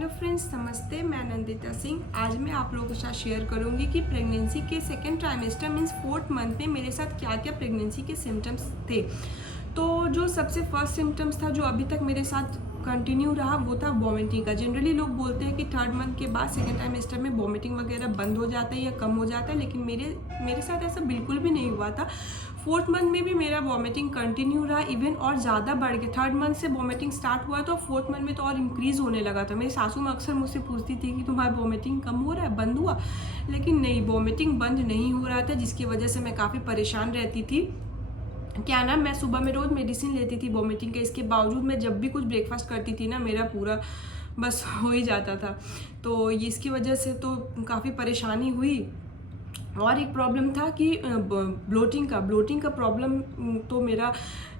Hello friends, नमस्ते। मैं नंदिता सिंह। आज मैं आप लोगों के साथ शेयर करूंगी कि प्रेगनेंसी के second trimester means 4th month में मेरे साथ क्या क्या प्रेगनेंसी के सिम्टम्स थे। तो जो सबसे फर्स्ट सिम्टम्स था जो अभी तक मेरे साथ कंटिन्यू रहा वो था वॉमिटिंग का। जनरली लोग बोलते हैं कि 3rd मंथ के बाद सेकेंड ट्राइमेस्टर में वॉमिटिंग वगैरह बंद हो जाता है या कम हो जाता है, लेकिन मेरे साथ ऐसा बिल्कुल भी नहीं हुआ था। 4th मंथ में भी मेरा वॉमिटिंग कंटिन्यू रहा इवन, और ज़्यादा बढ़ गया। 3rd मंथ से वॉमिटिंग स्टार्ट हुआ तो 4th मंथ में तो और इंक्रीज़ होने लगा था। मेरी सासू माँ अक्सर मुझसे पूछती थी कि तुम्हारा वॉमिटिंग कम हो रहा है, बंद हुआ? लेकिन नहीं, वॉमिटिंग बंद नहीं हो रहा था, जिसकी वजह से मैं काफ़ी परेशान रहती थी। क्या ना, मैं सुबह में रोज़ मेडिसिन लेती थी वॉमिटिंग के, इसके बावजूद मैं जब भी कुछ ब्रेकफास्ट करती थी ना, मेरा पूरा बस हो ही जाता था। तो इसकी वजह से तो काफ़ी परेशानी हुई। और एक प्रॉब्लम था कि ब्लोटिंग का प्रॉब्लम तो मेरा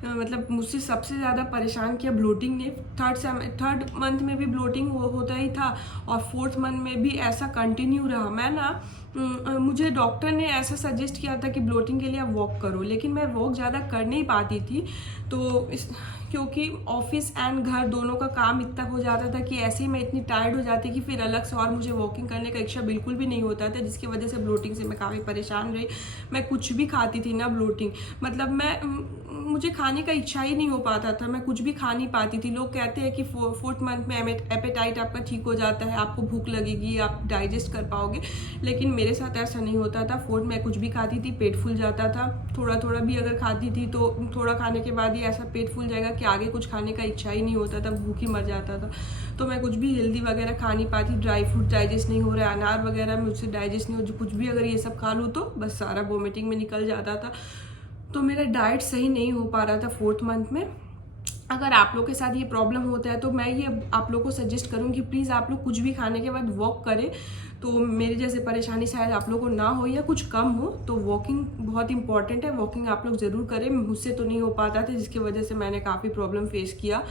मतलब मुझसे सबसे ज़्यादा परेशान किया ब्लोटिंग ने। 3rd मंथ में भी ब्लोटिंग होता ही था और 4th मंथ में भी ऐसा कंटिन्यू रहा। मैं ना मुझे डॉक्टर ने ऐसा सजेस्ट किया था कि ब्लोटिंग के लिए आप वॉक करो, लेकिन मैं वॉक ज़्यादा कर नहीं पाती थी। तो क्योंकि ऑफिस एंड घर दोनों का काम इतना हो जाता था कि ऐसे ही मैं इतनी टायर्ड हो जाती कि फिर अलग से और मुझे वॉकिंग करने का इच्छा बिल्कुल भी नहीं होता था, जिसकी वजह से ब्लोटिंग से मैं काफ़ी परेशान रही। मैं कुछ भी खाती थी ना ब्लोटिंग, मतलब मुझे खाने का इच्छा ही नहीं हो पाता था, मैं कुछ भी खा नहीं पाती थी। लोग कहते हैं कि 4th मंथ में एपेटाइट आपका ठीक हो जाता है, आपको भूख लगेगी, आप डाइजेस्ट कर पाओगे, लेकिन मेरे साथ ऐसा नहीं होता था। 4th में कुछ भी खाती थी पेट फूल जाता था, थोड़ा थोड़ा भी अगर खाती थी तो थोड़ा खाने के बाद ही ऐसा पेट फूल जाएगा कि आगे कुछ खाने का इच्छा ही नहीं होता था, भूख ही मर जाता था। तो मैं कुछ भी हेल्दी वगैरह खा नहीं पाती, ड्राई फ्रूट डाइजेस्ट नहीं हो रहा है, अनार वगैरह मुझसे डाइजेस्ट नहीं हो, कुछ भी अगर ये सब खा लूँ तो बस सारा वोमिटिंग में निकल जाता था। तो मेरा डाइट सही नहीं हो पा रहा था 4th मंथ में। अगर आप लोग के साथ ये प्रॉब्लम होता है तो मैं ये आप लोग को सजेस्ट करूँगी, प्लीज़ आप लोग कुछ भी खाने के बाद वॉक करें, तो मेरे जैसे परेशानी शायद आप लोग को ना हो या कुछ कम हो। तो वॉकिंग बहुत इंपॉर्टेंट है, वॉकिंग आप लोग ज़रूर करें। मुझसे तो नहीं हो पाता था, जिसकी वजह से मैंने काफ़ी प्रॉब्लम फेस किया।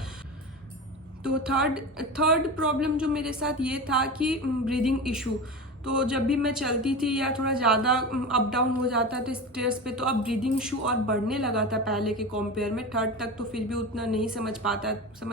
तो थर्ड प्रॉब्लम जो मेरे साथ ये था कि ब्रीदिंग इशू। तो जब भी मैं चलती थी या थोड़ा ज़्यादा अप डाउन हो जाता था स्टेयर्स पे, तो अब ब्रीदिंग इशू और बढ़ने लगा था पहले के कंपेयर में। 3rd तक तो फिर भी उतना नहीं समझ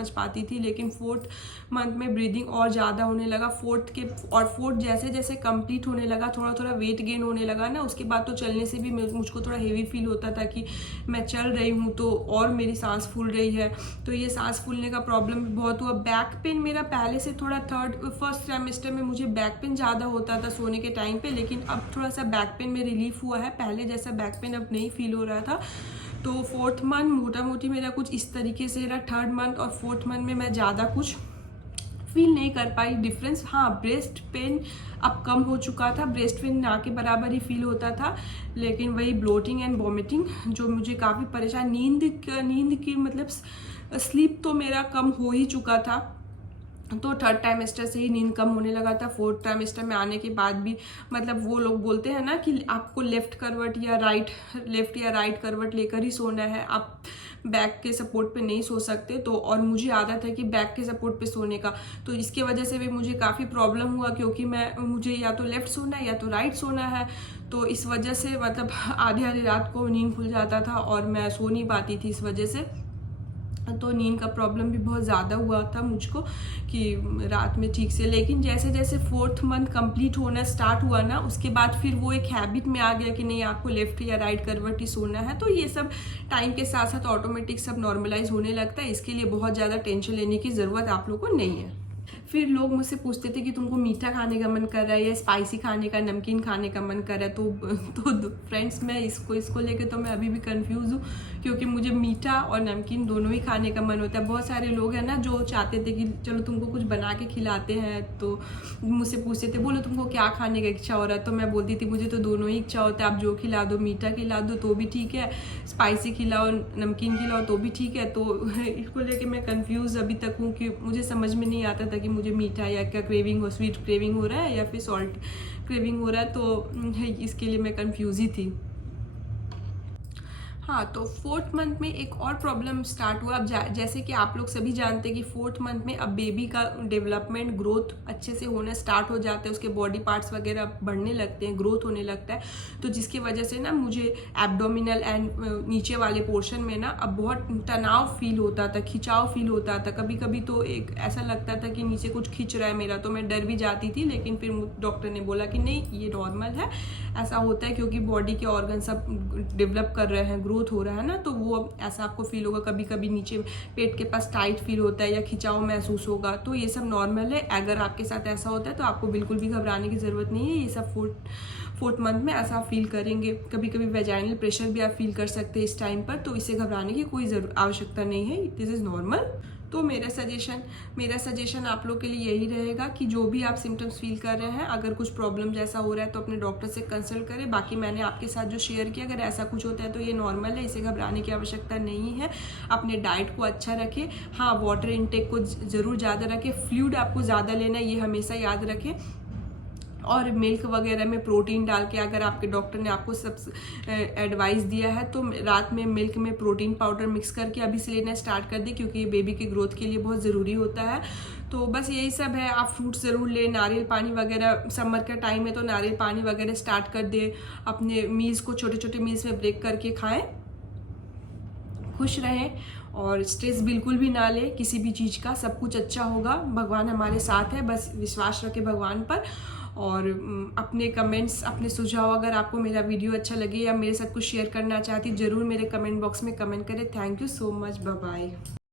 पाती थी, लेकिन 4th मंथ में ब्रीदिंग और ज़्यादा होने लगा। 4th जैसे जैसे कंप्लीट होने लगा, थोड़ा थोड़ा वेट गेन होने लगा ना, उसके बाद तो चलने से भी मुझको थोड़ा हेवी फील होता था कि मैं चल रही हूँ तो और मेरी सांस फूल रही है। तो ये सांस फूलने का प्रॉब्लम भी बहुत हुआ। बैक पेन मेरा पहले से थोड़ा फर्स्ट ट्राइमेस्टर में मुझे बैक पेन ज़्यादा होता था सोने के टाइम पे, लेकिन अब थोड़ा सा बैक पेन में रिलीफ हुआ है, पहले जैसा बैक पेन अब नहीं फील हो रहा था। तो 4th मंथ मोटा मोटी मेरा कुछ इस तरीके से रहा। 3rd मंथ और 4th मंथ में मैं ज़्यादा कुछ फील नहीं कर पाई डिफरेंस। हाँ, ब्रेस्ट पेन अब कम हो चुका था, ब्रेस्ट पेन ना के बराबर ही फील होता था, लेकिन वही ब्लोटिंग एंड वॉमिटिंग जो मुझे काफ़ी परेशान, नींद की मतलब स्लीप तो मेरा कम हो ही चुका था। तो 3rd ट्राइमेस्टर से ही नींद कम होने लगा था। 4th ट्राइमेस्टर में आने के बाद भी मतलब वो लोग बोलते हैं ना कि आपको लेफ्ट या राइट करवट लेकर ही सोना है, आप बैक के सपोर्ट पे नहीं सो सकते। तो और मुझे आदत है कि बैक के सपोर्ट पे सोने का, तो इसके वजह से भी मुझे काफ़ी प्रॉब्लम हुआ, क्योंकि मुझे या तो लेफ्ट सोना है या तो राइट सोना है। तो इस वजह से मतलब आधी रात को नींद खुल जाता था और मैं सो नहीं पाती थी इस वजह से। तो नींद का प्रॉब्लम भी बहुत ज़्यादा हुआ था मुझको कि रात में ठीक से। लेकिन जैसे जैसे 4th मंथ कंप्लीट होना स्टार्ट हुआ ना, उसके बाद फिर वो एक हैबिट में आ गया कि नहीं, आपको लेफ्ट या राइट करवट ही सोना है। तो ये सब टाइम के साथ साथ ऑटोमेटिक सब नॉर्मलाइज होने लगता है, इसके लिए बहुत ज़्यादा टेंशन लेने की ज़रूरत आप लोग को नहीं है। फिर लोग मुझसे पूछते थे कि तुमको मीठा खाने का मन कर रहा है या स्पाइसी खाने का, नमकीन खाने का मन कर रहा है। तो फ्रेंड्स, मैं इसको लेके तो मैं अभी भी कंफ्यूज हूँ, क्योंकि मुझे मीठा और नमकीन दोनों ही खाने का मन होता है। बहुत सारे लोग हैं ना जो चाहते थे कि चलो तुमको कुछ बना के खिलाते हैं, तो मुझसे पूछते थे बोलो तुमको क्या खाने का इच्छा हो रहा है। तो मैं बोलती थी मुझे तो दोनों ही इच्छा होता है, आप जो खिला दो, मीठा खिला दो तो भी ठीक है, स्पाइसी खिलाओ, नमकीन खिलाओ तो भी ठीक है। तो इसको लेके मैं कंफ्यूज अभी तक हूँ कि मुझे समझ में नहीं आता था कि मुझे मीठा या क्या क्रेविंग हो, स्वीट क्रेविंग हो रहा है या फिर सॉल्ट क्रेविंग हो रहा है। तो इसके लिए मैं कंफ्यूज ही थी। हाँ, तो 4th मंथ में एक और प्रॉब्लम स्टार्ट हुआ। अब जैसे कि आप लोग सभी जानते हैं कि 4th मंथ में अब बेबी का डेवलपमेंट, ग्रोथ अच्छे से होना स्टार्ट हो जाता है, उसके बॉडी पार्ट्स वगैरह बढ़ने लगते हैं, ग्रोथ होने लगता है। तो जिसकी वजह से ना मुझे एब्डोमिनल एंड नीचे वाले पोर्शन में ना अब बहुत तनाव फील होता था, खिंचाव फील होता था। कभी कभी तो एक ऐसा लगता था कि नीचे कुछ खिंच रहा है मेरा, तो मैं डर भी जाती थी। लेकिन फिर डॉक्टर ने बोला कि नहीं, ये नॉर्मल है, ऐसा होता है क्योंकि बॉडी के ऑर्गन सब डेवलप कर रहे हैं, ग्रोथ हो रहा है ना, तो वो ऐसा आपको फील होगा। कभी कभी नीचे पेट के पास टाइट फील होता है या खिंचाव महसूस होगा, तो ये सब नॉर्मल है। अगर आपके साथ ऐसा होता है तो आपको बिल्कुल भी घबराने की ज़रूरत नहीं है। ये सब 4th मंथ में ऐसा आप फील करेंगे। कभी कभी वेजाइनल प्रेशर भी आप फील कर सकते हैं इस टाइम पर, तो इससे घबराने की कोई आवश्यकता नहीं है, दिस इज़ नॉर्मल। तो मेरा सजेशन आप लोग के लिए यही रहेगा कि जो भी आप सिम्टम्स फील कर रहे हैं, अगर कुछ प्रॉब्लम जैसा हो रहा है तो अपने डॉक्टर से कंसल्ट करें। बाकी मैंने आपके साथ जो शेयर किया, अगर ऐसा कुछ होता है तो ये नॉर्मल है, इसे घबराने की आवश्यकता नहीं है। अपने डाइट को अच्छा रखें, हाँ वाटर इनटेक को ज़रूर ज़्यादा रखें, फ्लूइड आपको ज़्यादा लेना है, ये हमेशा याद रखें। और मिल्क वगैरह में प्रोटीन डाल के, अगर आपके डॉक्टर ने आपको सब एडवाइस दिया है तो रात में मिल्क में प्रोटीन पाउडर मिक्स करके अभी से लेना स्टार्ट कर दें, क्योंकि ये बेबी की ग्रोथ के लिए बहुत ज़रूरी होता है। तो बस यही सब है। आप फ्रूट्स ज़रूर लें, नारियल पानी वगैरह, समर का टाइम है तो नारियल पानी वगैरह स्टार्ट कर दें। अपने मील्स को छोटे छोटे मील्स में ब्रेक करके खाएँ। खुश रहें और स्ट्रेस बिल्कुल भी ना लें किसी भी चीज़ का, सब कुछ अच्छा होगा, भगवान हमारे साथ है, बस विश्वास रखें भगवान पर। और अपने कमेंट्स, अपने सुझाव, अगर आपको मेरा वीडियो अच्छा लगे या मेरे साथ कुछ शेयर करना चाहती, ज़रूर मेरे कमेंट बॉक्स में कमेंट करें। Thank you so much, bye bye.